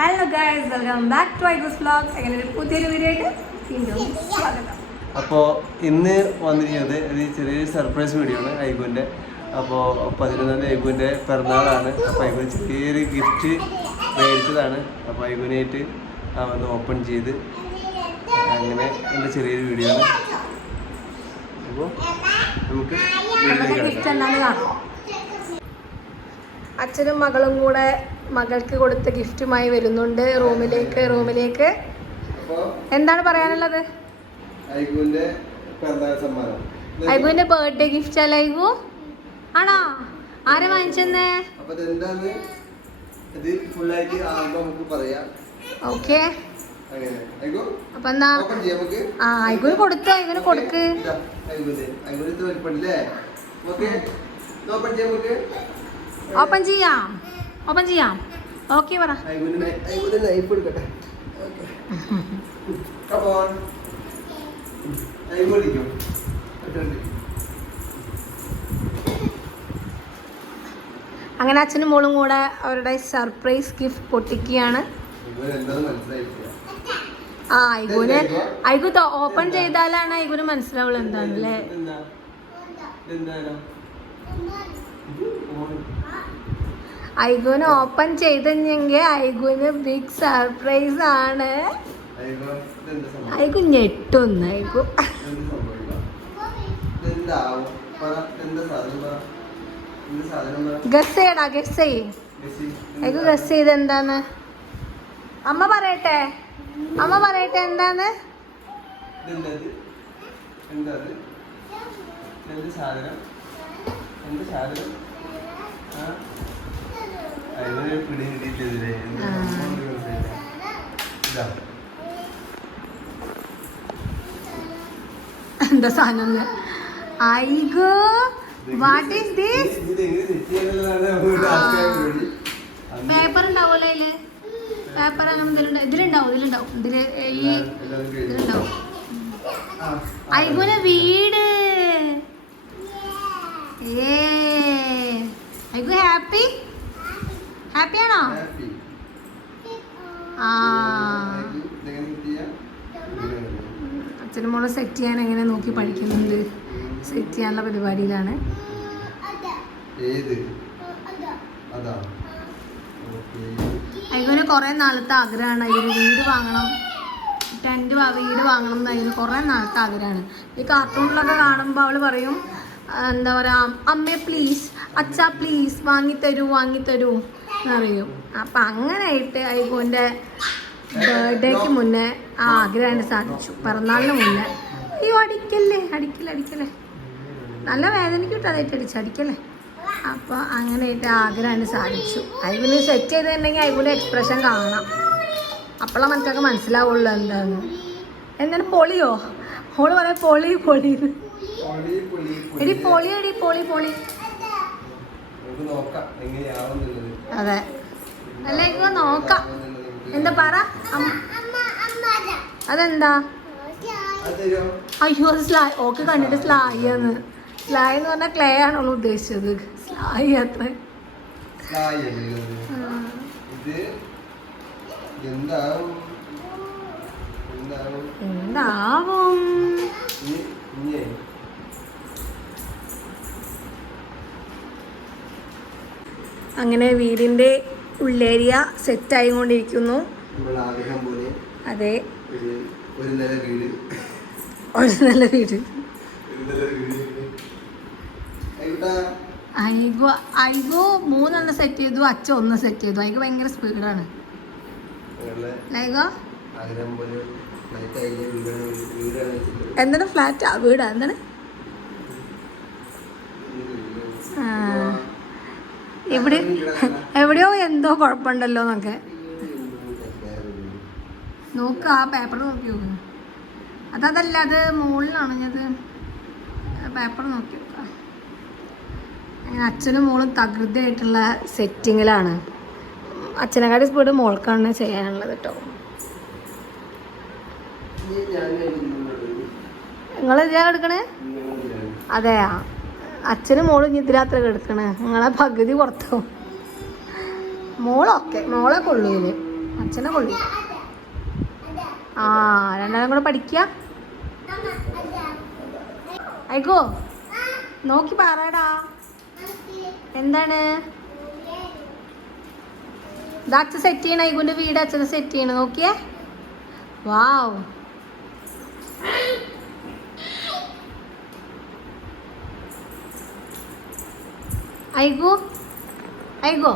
Hello guys, welcome back to ഐഗൂസ് vlog. അങ്ങനെ ഒരു പുതിയൊരു വീഡിയോ ആയിട്ട് വീണ്ടും സ്വാഗതം. അപ്പോൾ ഇന്ന് വന്നിരിക്കുന്നത് ഒരു ചെറിയൊരു സർപ്രൈസ് വീഡിയോ ആണ് ഐഗുവിൻ്റെ. അപ്പോൾ 14 ഐഗുവിൻ്റെ പിറന്നാളാണ്. അപ്പോൾ ഐഗുവിന് ചെറിയൊരു ഗിഫ്റ്റ് മേടിച്ചതാണ്. അപ്പോൾ ഐഗുവിനായിട്ട് വന്ന് ഓപ്പൺ ചെയ്ത് അങ്ങനെ എൻ്റെ ചെറിയൊരു വീഡിയോ ആണ്. അപ്പോൾ നമുക്ക് ഗിഫ്റ്റ് എന്താണെന്ന് കാണാം. അച്ഛനും മകളും കൂടെ മകൾക്ക് കൊടുത്ത ഗിഫ്റ്റുമായി വരുന്നുണ്ട് റൂമിലേക്ക്. എന്താണ് പറയാനുള്ളത്? ഐഗുവിന്റെ ബർത്ത്ഡേ ഗിഫ്റ്റ് അല്ല ഐഗു? ആണോ? ആരാ വാങ്ങിച്ചെന്നേ? ഓക്കെ, അപ്പൊ എന്താ ഐഗുന് കൊടുത്ത് ഐഗുന് കൊടുക്ക്. ഓപ്പൺ ചെയ്യാം. ഓക്കെ പറ. അങ്ങനെ അച്ഛനും മോളും കൂടെ അവരുടെ സർപ്രൈസ് ഗിഫ്റ്റ് പൊട്ടിക്കുകയാണ്. ഐഗു ഓപ്പൺ ചെയ്താലാണ് ഐഗുന് മനസ്സിലാവുള്ളൂ എന്താണല്ലേ. ഐഗുന് ഓപ്പൺ ചെയ്തെങ്കിൽ ഐഗുന് ബിഗ് സർപ്രൈസ് ആണ്. ഐഗു ഞെട്ടുന്നു. ഐഗു ഗസ് ചെയ്യ്. ഐഗു ഗസ് ചെയ്ത് എന്താന്ന് അമ്മ പറയട്ടെ എന്താന്ന്. എന്താ സാധനം? ഐഗു, വാട്ട് ഈസ് ദിസ്? പേപ്പർ ഉണ്ടാവുമല്ലോ അതില്. പേപ്പർ ഇതിലുണ്ടാവും. ഐഗുന് വീട്. ഐഗു ഹാപ്പിയാണോ? അച്ഛനും മോളെ സെറ്റ് ചെയ്യാൻ എങ്ങനെ നോക്കി പഠിക്കുന്നുണ്ട്. സെറ്റ് ചെയ്യാനുള്ള പരിപാടിയിലാണ്. ഐഗുന് കുറെ നാളത്തെ ആഗ്രഹമാണ്. ഐഗുന് വീട് വാങ്ങണം എന്ന് ഐഗുന് കുറെ നാളത്തെ ആഗ്രഹമാണ്. ഈ കാർട്ടൂണിലൊക്കെ കാണുമ്പോൾ അവള് പറയും, എന്താ പറയാ, അമ്മേ പ്ലീസ്, അച്ഛാ പ്ലീസ് വാങ്ങിത്തരൂ എന്നറിയും. അപ്പം അങ്ങനെയായിട്ട് ഐഗുവിൻ്റെ ബർത്ത്ഡേക്ക് മുന്നേ ആ ആഗ്രഹം സാധിച്ചു. പിറന്നാളിന് മുന്നേ. അയ്യോ, അടിക്കല്ലേ. നല്ല വേദനയ്ക്ക് വിട്ട് അതായിട്ട് അടിക്കല്ലേ. അപ്പോൾ അങ്ങനെയായിട്ട് ആഗ്രഹം സാധിച്ചു. ഐഗുന് സെറ്റ് ചെയ്തിട്ടുണ്ടെങ്കിൽ ഐഗുവിൻ്റെ എക്സ്പ്രഷൻ കാണാം. അപ്പോഴാണ് മനസ്സിലൊക്കെ മനസ്സിലാവുള്ളൂ എന്താണ് പൊളിയോ. ഓള് പറയാം പൊളി. എടി പൊളി. അതെ, അല്ല ഇങ്ങ നോക്കാം. എന്താ പറ? അതെന്താ? അയ്യോ, സ്ലായ്. ഓക്കെ, കണ്ടിട്ട് സ്ലായ് എന്ന് പറഞ്ഞാൽ ക്ലേ ആണോ ഉദ്ദേശിച്ചത്? സ്ലായ് അത്ര എന്താവും? അങ്ങനെ വീടിന്റെ ഉള്ളേരിയ സെറ്റ് ആയിക്കൊണ്ടിരിക്കുന്നു. അതെ, ഒരു നല്ല വീട്. ഐഗു 3 സെറ്റ് ചെയ്തു, അച്ഛൻ 1 സെറ്റ് ചെയ്തു. ഐഗു ഭയങ്കര സ്പീഡാണ്. എന്താണ് ഫ്ലാറ്റാ വീടാ? എന്താണ് എവിടെയോ എന്തോ കുഴപ്പമുണ്ടല്ലോ എന്നൊക്കെ നോക്ക. ആ പേപ്പർ നോക്കി നോക്കുക. അതല്ല, അത് മുകളിലാണ്. അത് പേപ്പർ നോക്കി നോക്കുക. അങ്ങനെ അച്ഛനും മോളും തകൃതിയായിട്ടുള്ള സെറ്റിങ്ങിലാണ്. അച്ഛനെക്കാട്ടി സ്പീഡ് മോൾക്കാണ് ചെയ്യാനുള്ളത് കേട്ടോ. നിങ്ങൾ ഇതിലാ എടുക്കണേ? അതെയാ, അച്ഛനും മോളും ഇതിലാത്ര എടുക്കണേ. നിങ്ങളെ പകുതി പുറത്താവും. മോളൊക്കെ കൊള്ളൂല്. അച്ഛനെ കൊള്ളി. ആ രണ്ടാളും കൂടെ പഠിക്കുക. അയക്കോ നോക്കി പറയടാ എന്താണ് ഇതാ അച്ഛൻ സെറ്റ് ചെയ്യണം. ഐഗുന്റെ വീട് അച്ഛനെ സെറ്റ് ചെയ്യണം. നോക്കിയേ. വാവ്. ഐഗു ഐഗോ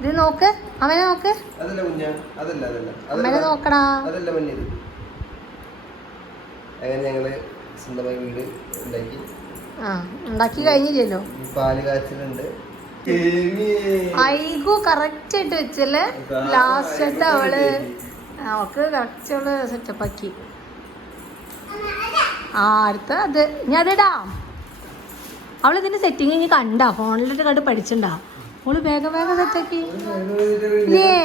ഇത് നോക്ക്. അവനെ നോക്ക്. അമ്മനെ നോക്കടാ. ഞങ്ങള് സ്വന്തമായി വീട് ഉണ്ടാക്കി. ആ ഉണ്ടാക്കി കഴിഞ്ഞില്ലല്ലോ. പാല് കാച്ചിലുണ്ട്. ഐഗു കറക്റ്റ് ആയിട്ട് വെച്ചല്ലേ. ലാസ്റ്റ് അവള് അവൾക്ക് കറക്റ്റ് അവള് സെറ്റപ്പ് ആക്കി. ആ അടുത്ത അത് ഞാൻ അതിടാം. അവൾ ഇതിന്റെ സെറ്റിങ് ഇനി കണ്ടാ ഫോണിലിട്ട് കണ്ട് പഠിച്ചിണ്ടാ. അവള് വേഗം വേഗം സെറ്റാക്കി.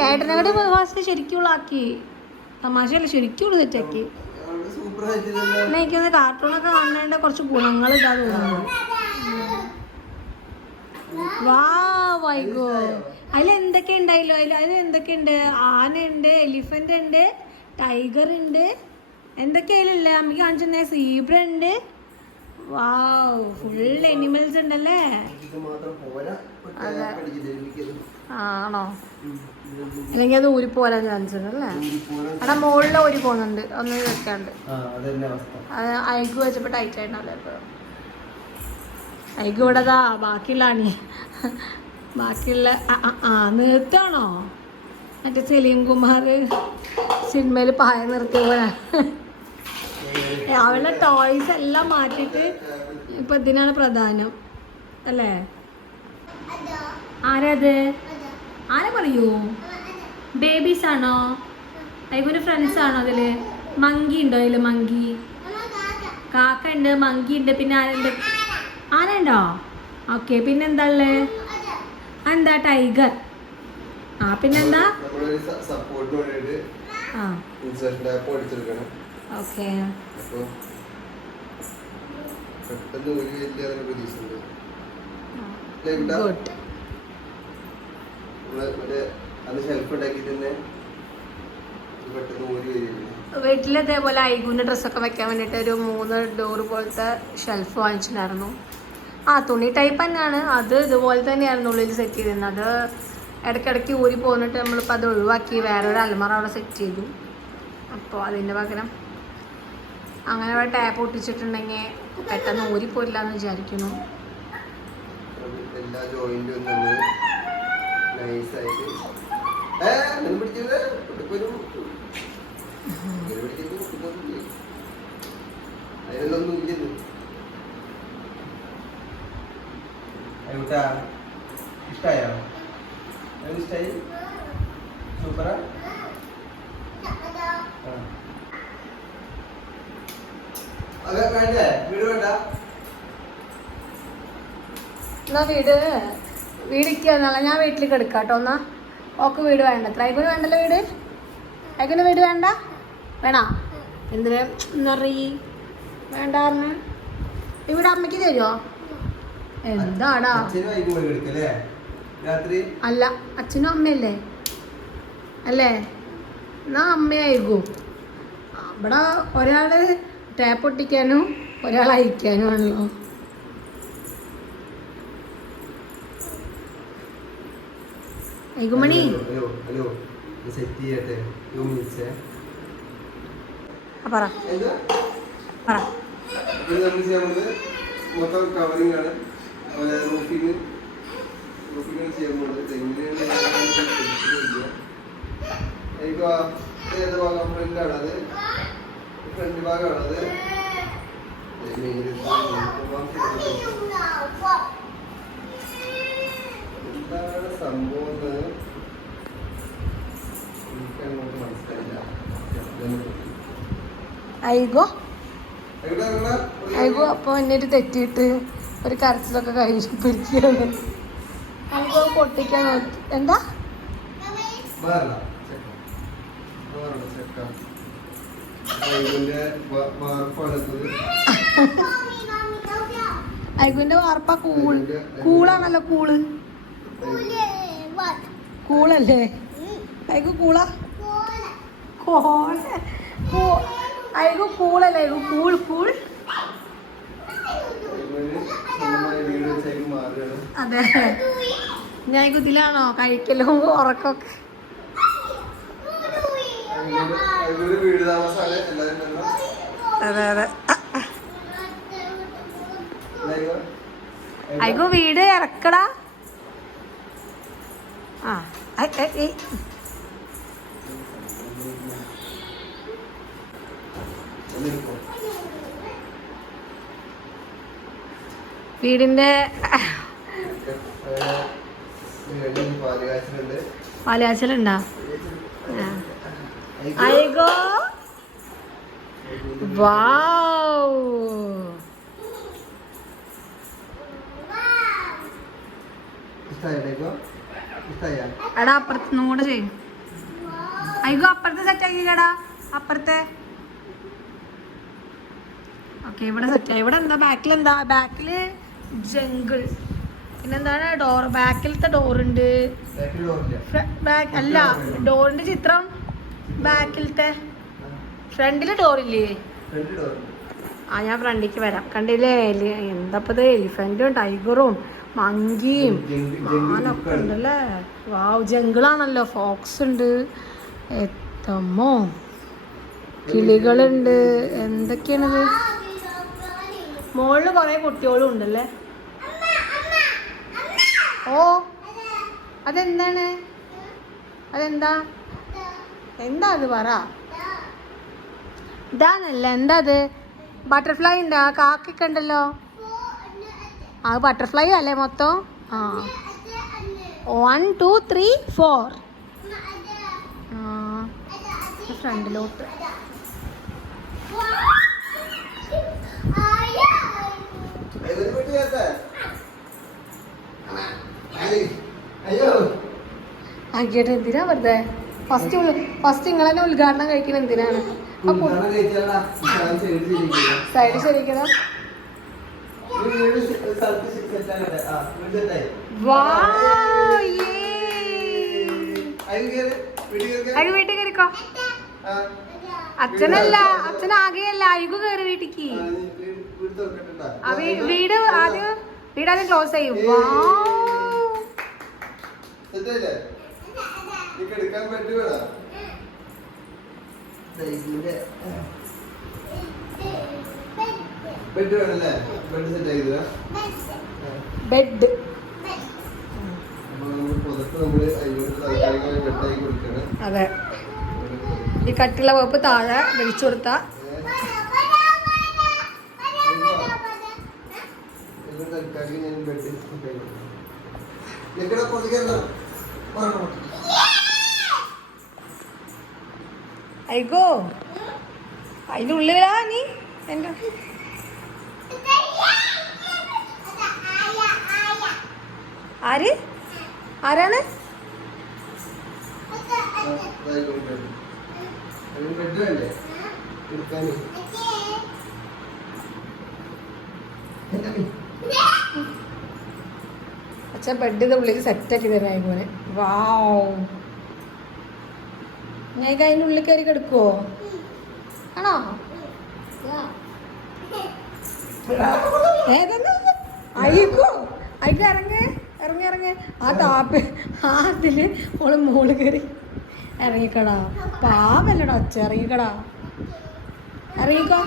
ഏട്ടനെ കണ്ട് ഫാസ്റ്റ് ശരിക്കും ആക്കി. തമാശയല്ല ശരിക്കും സെറ്റാക്കി. എനിക്കൊന്ന് കാർട്ടൂണൊക്കെ കാണേണ്ട കുറച്ച് ഗുണങ്ങൾ ഇതാ തോന്നുന്നു. വാ വൈകോ അതിൽ എന്തൊക്കെ ഉണ്ടായല്ലോ. അതിൽ എന്തൊക്കെ ഉണ്ട്? ആനയുണ്ട്, എലിഫന്റ് ഉണ്ട്, ടൈഗർ ഉണ്ട്, എന്തൊക്കെയായാലും നമുക്ക് കാണിച്ചു. സീബ്ര ഉണ്ട്. വാവ് ഫുൾ എനിമൽസ് ഉണ്ടല്ലേ. ആണോ? അല്ലെങ്കിൽ അത് ഊരിപ്പോരാൻ ചാൻസ് ഉണ്ട് അല്ലേ? അവിടെ മുകളിൽ ഊരി പോകുന്നുണ്ട്. ഒന്ന് വെക്കാണ്ട് ഐഗു വെച്ചപ്പോൾ ടൈറ്റ് ആയിട്ടുണ്ടല്ലേ. എപ്പോഴും ഐഗു ഇവിടെതാ ബാക്കിയുള്ള അണി ബാക്കിയുള്ള നിർത്താണോ? മറ്റേ സലീം കുമാർ സിനിമയിൽ പായ നിർത്തിയ പോലെ അവളുടെ ടോയ്സ് എല്ലാം മാറ്റിയിട്ട് ഇപ്പൊ ഇതിനാണ് പ്രധാനം അല്ലേ? ആരത്? ആരെ പറയൂ? ബേബീസ് ആണോ? ഐഗുവിന്റെ ഫ്രണ്ട്സ് ആണോ അതില്? മങ്കി ഉണ്ടോ അതില്? മങ്കി, കാക്ക ഉണ്ട്, മങ്കി ഉണ്ട്, പിന്നെ ആരുണ്ട്? ആന ഉണ്ടോ? ഓക്കെ. പിന്നെന്താ ഉള്ളത്? എന്താ? ടൈഗർ. ആ പിന്നെന്താ? ആ ഓക്കെ. ഗുഡ്. വീട്ടിൽ ഇതേപോലെ ഐഗുവിൻ്റെ ഡ്രസ്സൊക്കെ വെക്കാൻ വേണ്ടിയിട്ട് ഒരു 3 ഡോർ പോലത്തെ ഷെൽഫ് വാങ്ങിച്ചിട്ടുണ്ടായിരുന്നു. ആ തുണി ടൈപ്പ് തന്നെയാണ് അത്. ഇതുപോലെ തന്നെയായിരുന്നു ഉള്ളിൽ സെറ്റ് ചെയ്തിരുന്നത്. അത് ഇടയ്ക്കിടയ്ക്ക് ഊരി പോന്നിട്ട് നമ്മളിപ്പോൾ അത് ഒഴിവാക്കി വേറൊരു അലമാര അവിടെ സെറ്റ് ചെയ്തു. അപ്പോൾ അതിൻ്റെ പകരം അങ്ങനെ അവിടെ ടാപ്പ് ഒട്ടിച്ചിട്ടുണ്ടെങ്കിൽ പെട്ടെന്ന് ഊരിപ്പോയില്ല എന്ന് വിചാരിക്കുന്നു. എല്ലാ ജോയിന്റും നമ്മൾ നൈസായിട്ട് അതിലൊന്നും ഇല്ലെന്ന് ഇഷ്ടായോ? ഇഷ്ടായി? സൂപ്പറാ. വേണ്ടേ വീട്? വേണ്ട എന്നാ വീടിരിക്കാന്നല്ല. ഞാൻ വീട്ടിലേക്ക് എടുക്കാം കേട്ടോ. എന്നാ ഓക്ക് വീട് വേണ്ട. ഐഗുന് വേണ്ടല്ലോ വീട്. ഐഗുന് വീട് വേണ്ട. വേണോ? എന്തിനാ എന്നറിയ വേണ്ടാർന്ന്? ഇവിടെ അമ്മയ്ക്ക് തരുമോ? എന്താടാ? അല്ല അച്ഛനും അമ്മയല്ലേ അല്ലേ? എന്നാ അമ്മയായിരിക്കും. ഇവിടെ ഒരാള് ടാപ്പ് ഒട്ടിക്കാനും ഒരാൾ അയക്കാനും ആണല്ലോ. ഐഗുമണി പറ പറ. മൊത്തം കവറിംഗ് ആണ്. റൂഫിങ് ചെയ്യാൻ പോകുന്നത്. ഏത് ഭാഗം? ഫ്രണ്ടാണത്. ഫ്രണ്ട് ഭാഗമാണത്. എന്താണ് സംഭവം എനിക്കങ്ങോട്ട് മനസ്സിലായില്ല. ഐഗോ അപ്പോൾ എന്നൊരു തെറ്റിയിട്ട് ഒരു കരച്ചിലൊക്കെ കഴിപ്പിരിക്കുകയാണ്. ഐഗോ പൊട്ടിക്കാൻ നോക്കി. എന്താ? ഐഗുവിന്റെ വാർപ്പ കൂളാണല്ലോ. കൂളല്ലേ? അയ്യോ കൂള അയ്യോ കൂളല്ലേ കൂൾ കൂൾ. അതെ ഞാൻ ഇതിലാണോ കഴിക്കലും ഉറക്കൊക്കെ? അതെ അതെ അയ്യോ വീട് ഇറക്കടാ. ആ വീടിന്റെ പാലുകാച്ചലുണ്ടാ? അയ്യോ വാവ് എടാ അപ്പുറത്തുനിന്നും കൂടെ ചെയ്യും. അയ്യോ അപ്പുറത്തെ സെറ്റ് ആക്കിക്കടാ അപ്പുറത്തെ. ഓക്കെ ഇവിടെ സെറ്റ് ആയി. ഇവിടെ എന്താ ബാക്കിൽ എന്താ? ബാക്കില് ജംഗിൾ. പിന്നെന്താണ് ഡോർ? ബാക്കിലത്തെ ഡോറുണ്ട്. അല്ല ഡോറിന്റെ ചിത്രം ബാക്കിലത്തെ. ഫ്രണ്ടില് ഡോറില്ലേ? ആ ഞാൻ ഫ്രണ്ടിലേക്ക് വരാം. കണ്ടില്ലേ എന്താപ്പത്? എലിഫന്റും ടൈഗറും മങ്കിയും മാനൊക്കെ ഉണ്ടല്ലേ. വാവ് ജംഗിളാണല്ലോ. ഫോക്സ് ഉണ്ട്, എത്തമ്മോ കിളികളുണ്ട്. എന്തൊക്കെയാണിത്? മുകളില് കുറെ കുട്ടികളും ഉണ്ടല്ലേ. ഓ അതെന്താണ്? അതെന്താ? എന്താ അത് പറ. ഇതാണല്ല എന്താ അത്? ബട്ടർഫ്ലൈ ഉണ്ട്. ആ കാക്കൊക്കെ ഉണ്ടല്ലോ. ആ ബട്ടർഫ്ലൈ അല്ലേ മൊത്തം? ആ 1 2 3 4. ആ ഫ്രണ്ടിലോട്ട് ആക്കിയിട്ട് എന്തിനാ വെറുതെ? ഫസ്റ്റ് നിങ്ങൾ തന്നെ ഉദ്ഘാടനം കഴിക്കുന്ന എന്തിനാണ്? സൈഡ് ശരിക്കണോ? വീട്ടിൽ കയറിക്കോ. അച്ഛനല്ല, അച്ഛനാകെയല്ല അയ്യോ കയറി വീട്ടിക്ക്. വീട് ആദ്യം ക്ലോസ് ചെയ്യും. ബെഡ് അതെ. ഈ കട്ടിയുള്ള വകുപ്പ് താഴെ വിളിച്ചു കൊടുത്താ അയ്യോ അതിൻ്റെ ഉള്ളിലാ നീ. എൻ്റെ ആരാണ്? അച്ഛൻ ബെഡിന്റെ ഉള്ളിൽ സെറ്റാക്കി തരായി പോലെ. വാവ് ഞാൻ അതിൻ്റെ ഉള്ളിൽ കയറി കിടക്കുവോ? ആണോ? ഏതെന്നാ അയ്യോ അയ്യോ ഇറങ്ങി ആ താപ്പ് അതില് മോള് മോള് കയറി ഇറങ്ങിക്കടാ. പാവല്ലടാ അച്ഛ. ഇറങ്ങിക്കടാ ഇറങ്ങിക്കോ.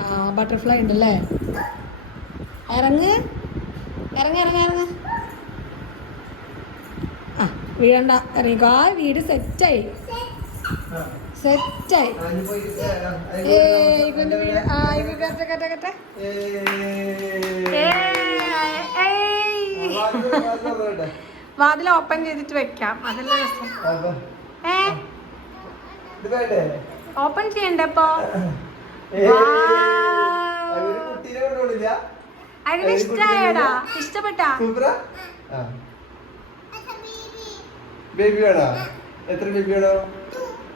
ആ ബട്ടർഫ്ലൈ ഉണ്ടല്ലേ. ഇറങ്ങ്. ആ വീഴണ്ട. ഇറങ്ങിക്കോ. ആ വീട് സെറ്റായി. ഇവന്റെ വീട്. ആ ഇവ കട്ടെ. വാതിൽ ഓപ്പൺ ചെയ്തിട്ട് വെക്കാം. അതല്ല രസം. ഓപ്പൺ ചെയ്യണ്ടപ്പോ. അതിന് ഇഷ്ടായടാ? ഇഷ്ടപ്പെട്ടാ? ബേബി വേണോ? എത്ര ബേബി വേണോ?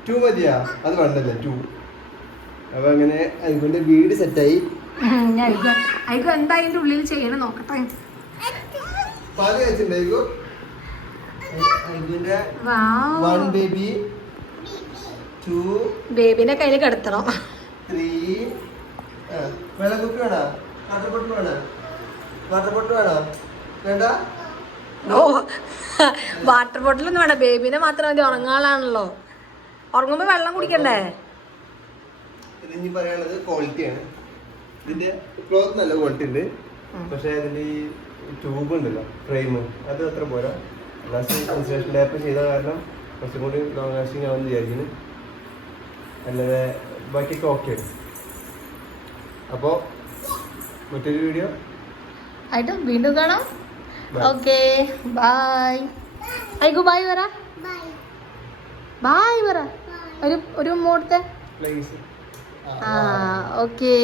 2 മതിയാ? അത് വേണ്ടല്ലേ 2. അപ്പൊ അങ്ങനെ അതുകൊണ്ട് വീട് സെറ്റായി. എന്താ അതിന്റെ ഉള്ളിൽ ചെയ്യണം നോക്കട്ടെ. പാല് കഴിച്ചിട്ടുണ്ടോ? ഐഗുന്റെ 1 ബേബി 2 ബേബിനെ കയ്യിൽ കിടത്തണം. 3 വെള്ളം കുപ്പി വേണോ? വാട്ടർ ബോട്ടിൽ വേണോ? വാട്ടർ ബോട്ടിൽ വേണോ? വേണ്ട. ഓ വാട്ടർ ബോട്ടിലൊന്നും വേണ്ട, ബേബിനെ മാത്രം മതി, ഉറങ്ങാനാണല്ലോ. ഉറങ്ങുമ്പോ വെള്ളം കുടിക്കണ്ടേ? ഇത് ഇനി പറയാനുള്ളത് ക്വാളിറ്റിയാണ്. ഇതിന്റെ ക്ലോത്ത് നല്ല ക്വാളിറ്റി ഉണ്ട്, പക്ഷെ അതിന്റെ ഈ ട്യൂബ് ഉണ്ടല്ലോ ഫ്രെയിം, അത് അത്ര പോരാ. ലാസ്റ്റ് ഇൻസുലേഷൻ ടാപ്പ് ചെയ്ത കാരണം കുറച്ചും കൂടി ലോങ് ലാസ്റ്റിംഗ് ആവുമെന്ന് വിചാരിക്കുന്നു. അല്ലാതെ ബാക്കിയൊക്കെ ഓക്കെ ആണ്. അപ്പോൾ മറ്റൊരു വീഡിയോ ആയിട്ട് വീണ്ടും കാണാം. Okay bye. ഐഗു ബൈ പറ. ബൈ പറ. ഒരു മോഡത്തെ. പ്ലേസ്. Okay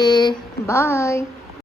bye.